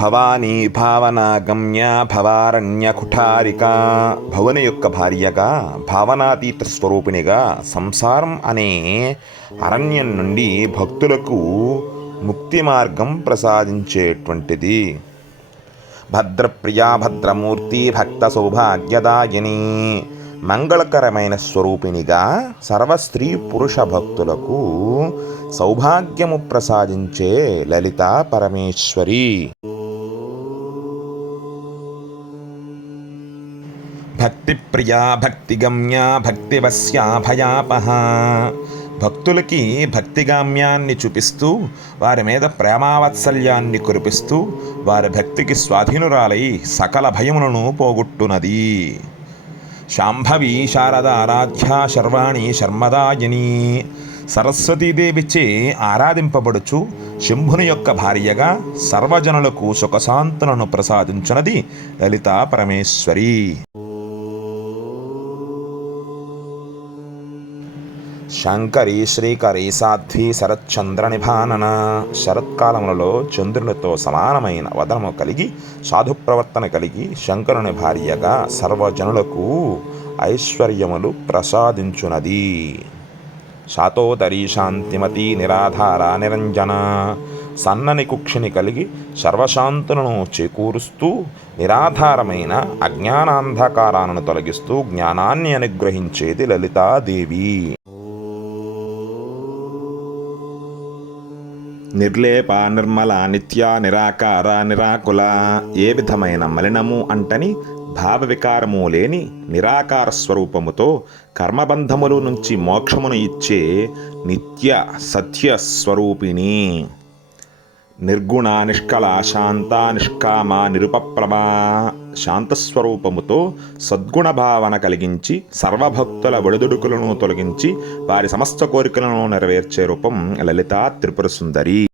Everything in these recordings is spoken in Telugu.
భవానీ భావనాగమ్య భవారణ్య కుఠారిక. భువని యొక్క భార్యగా, భావనాతీత స్వరూపిణిగా సంసారం అనే అరణ్యం నుండి భక్తులకు ముక్తి మార్గం ప్రసాదించేటువంటిది. భద్రప్రియా భద్రమూర్తి భక్త సౌభాగ్యదాయిని. మంగళకరమైన స్వరూపిణిగా సర్వస్త్రీ పురుష భక్తులకు సౌభాగ్యము ప్రసాదించే లలితా పరమేశ్వరి. భక్తిప్రియా భక్తిగమ్య భక్తివశ్యా భయాపహ. భక్తులకి భక్తిగామ్యాన్ని చూపిస్తూ వారి మీద ప్రేమావత్సల్యాన్ని కురిపిస్తూ వారి భక్తికి స్వాధీనురాలై సకల భయములను పోగొట్టునది. శాంభవి శారద ఆరాధ్య శర్వాణి శర్మదాయిని. సరస్వతీదేవిచే ఆరాధింపబడుచు శంభుని యొక్క భార్యగా సర్వజనులకు సుఖశాంతులను ప్రసాదించున్నది లలితా పరమేశ్వరి. శంకరి శ్రీకరి సాధ్వి శరత్చంద్ర నిభానన. శరత్కాలములలో చంద్రునితో సమానమైన వదనము కలిగి సాధు ప్రవర్తన కలిగి శంకరుని భార్యగా సర్వజనులకు ఐశ్వర్యములు ప్రసాదించునది. శాతోదరి శాంతిమతి నిరాధార నిరంజన. సన్నని కుక్షిని కలిగి సర్వశాంతులను చేకూరుస్తూ నిరాధారమైన అజ్ఞానాంధకారాలను తొలగిస్తూ జ్ఞానాన్ని అనుగ్రహించేది లలితాదేవి. నిర్లేప నిర్మల నిత్య నిరాకార నిరాకుల. ఏ విధమైన మలినము అంటని భావ వికారము లేని నిరాకార స్వరూపముతో కర్మబంధముల నుంచి మోక్షమును ఇచ్చే నిత్య సత్య స్వరూపిణి. నిర్గుణ నిష్కళ శాంత నిష్కామ నిరుపప్రభా. శాంతస్వరూపముతో సద్గుణ భావన కలిగించి సర్వభక్తుల ఒడిదుడుకులను తొలగించి వారి సమస్త కోరికలను నెరవేర్చే రూపం లలితా త్రిపుర సుందరి.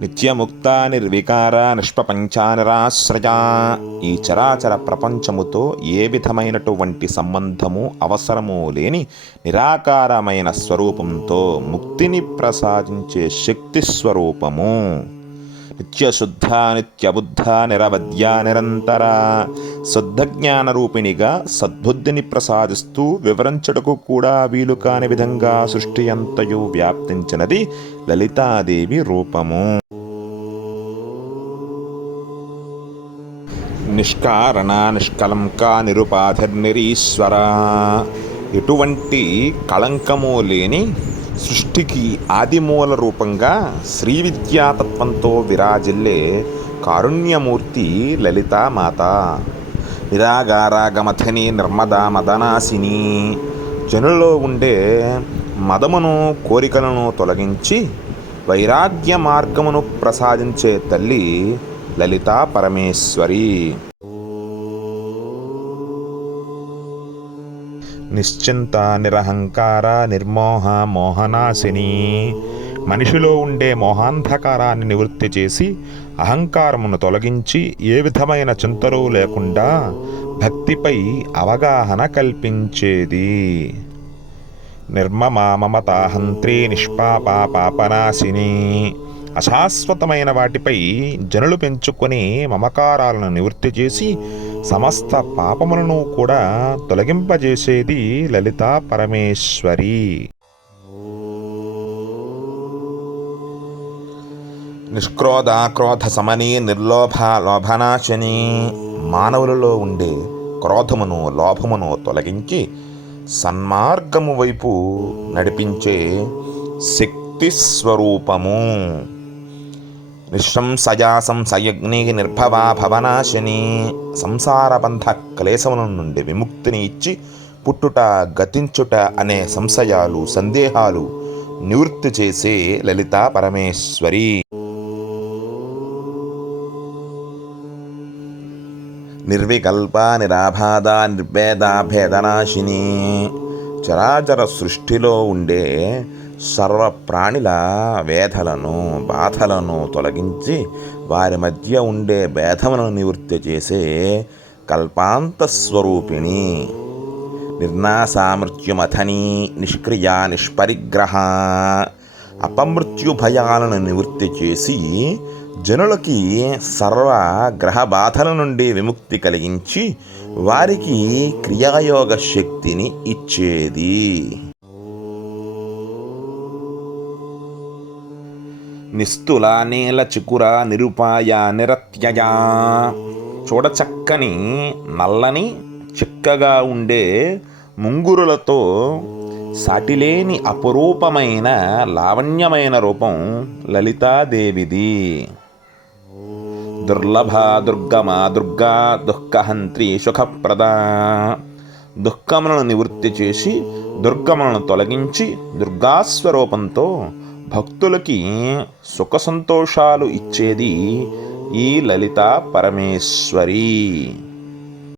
నిత్యముక్త నిర్వికార నిష్పపంచ నిరాశ్రయ. ఈ చరాచర ప్రపంచముతో ఏ విధమైనటువంటి సంబంధము అవసరము లేని నిరాకారమైన స్వరూపంతో ముక్తిని ప్రసాదించే శక్తి స్వరూపము. నిత్యశుద్ధ నిత్యబుద్ధ నిరవధ్య నిరంతర. శుద్ధజ్ఞాన రూపిణిగా సద్బుద్ధిని ప్రసాదిస్తూ వివరించటకు కూడా వీలు కాని విధంగా సృష్టి అంతయు వ్యాప్తించినది లలితాదేవి రూపము. నిష్కారణ నిష్కలంక నిరుపాధిర్నిరీశ్వర. ఎటువంటి కళంకము లేని సృష్టికి ఆదిమూల రూపంగా శ్రీ విద్యాతత్వంతో విరాజిల్లే కారుణ్యమూర్తి లలితామాత. నిరాగారాగమథని నిర్మదా మదనాశిని. జనులలో ఉండే మదమును కోరికలను తొలగించి వైరాగ్య మార్గమును ప్రసాదించే తల్లి లలితా పరమేశ్వరి. నిశ్చింత నిరహంకార నిర్మోహ మోహనాశిని. మనిషిలో ఉండే మోహాంధకారాన్ని నివృత్తి చేసి అహంకారమును తొలగించి ఏ విధమైన చింతలు లేకుండా భక్తిపై అవగాహన కల్పించేది. నిర్మమ మమతాహంత్రి నిష్పాప పాపనాశిని. అశాశ్వతమైన వాటిపై జనులు పెంచుకొని మమకారాలను నివృత్తి చేసి సమస్త పాపములను కూడా తొలగింపజేసేది లలితా పరమేశ్వరి. నిష్క్రోధ క్రోధ సమని నిర్లోభ లోభనాశని. మానవులలో ఉండే క్రోధమును లోభమును తొలగించి సన్మార్గము వైపు నడిపించే శక్తి స్వరూపము. నిశంసయా సంశయగ్ని నిర్భవా భవనాశిని. సంసారబంధ క్లేశముల నుండి విముక్తిని ఇచ్చి పుట్టుట గతించుట అనే సంశయాలు సందేహాలు నివృత్తి చేసే లలితా పరమేశ్వరి. నిర్వికల్ప నిరాబాధ నిర్భేద భేదనాశిని. చరాచర సృష్టిలో ఉండే సర్వప్రాణుల వేధలను బాధలను తొలగించి వారి మధ్య ఉండే భేదములను నివృత్తి చేసే కల్పాంత స్వరూపిణి. నిర్నాసామృత్యుమథని నిష్క్రియ నిష్పరిగ్రహ. అపమృత్యు భయాలను నివృత్తి చేసి జనులకి సర్వ గ్రహ బాధల నుండి విముక్తి కలిగించి వారికి క్రియాయోగ శక్తిని ఇచ్చేది. నిస్తుల నీల చికుర నిరుపాయ నిరత్యయ, చూడచక్కని నల్లని చిక్కగా ఉండే ముంగురులతో సాటిలేని అపురూపమైన లావణ్యమైన రూపం లలితాదేవిది. దుర్లభ దుర్గమ దుర్గా దుఃఖహంత్రి సుఖప్రద, దుఃఖములను నివృత్తి చేసి దుర్గములను తొలగించి దుర్గాస్వరూపంతో భక్తులకి సుఖ సంతోషాలు ఇచ్చేది ఈ లలితా పరమేశ్వరి.